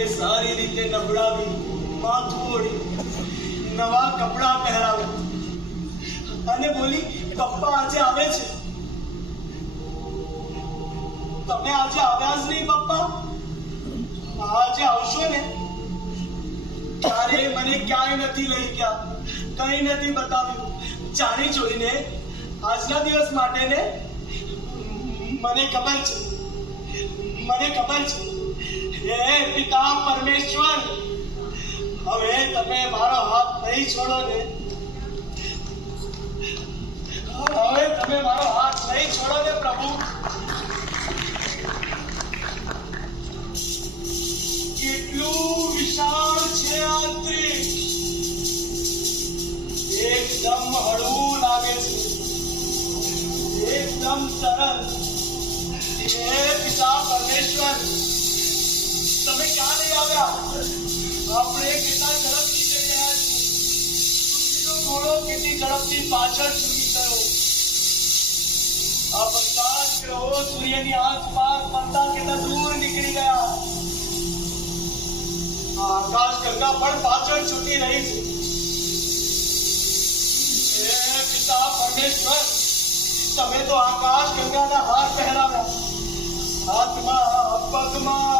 મને સારી રીતે નવડાવી, માથું ઓળી, નવા કપડા પહેરાવ્યા અને બોલી, પપ્પા આજે આવે છે. તમે આજે આવ્યા જ નહીં પપ્પા? આજે આવશો ને? ક્યારે મને ક્યાંય નથી લઈ ગયા, કઈ નથી બતાવ્યું. જાણી જોઈને આજના દિવસ માટે ને મને ખબર છે. હે પિતા પરમેશ્વર, હવે તમે મારો હાથ નહીં છોડો ને. હવે તમે મારો હાથ નહીં છોડો ને પ્રભુ. કેટલું વિશાળ છે આ અંતરિક્ષ, એકદમ હળવું લાગે છે, એકદમ સરળ. હે પિતા પરમેશ્વર, તમે ક્યાં લઈ આવ્યા? આપણે કેટલા ઝડપથી જઈ રહ્યા છીએ. પૃથ્વીનો ગોળો કેટલી ઝડપથી પાછળ છૂટી ગયો. આ બધા જ ગ્રહો સૂર્યની આસપાસ ફરતા કેટલા દૂર નીકળી ગયા. આકાશ ગંગા પણ પાછળ છૂટી રહી છે. હે પિતા પરમેશ્વર, તમે તો આકાશ ગંગાના હાથ પહેરાવ્યા, હાથમાં પગમાં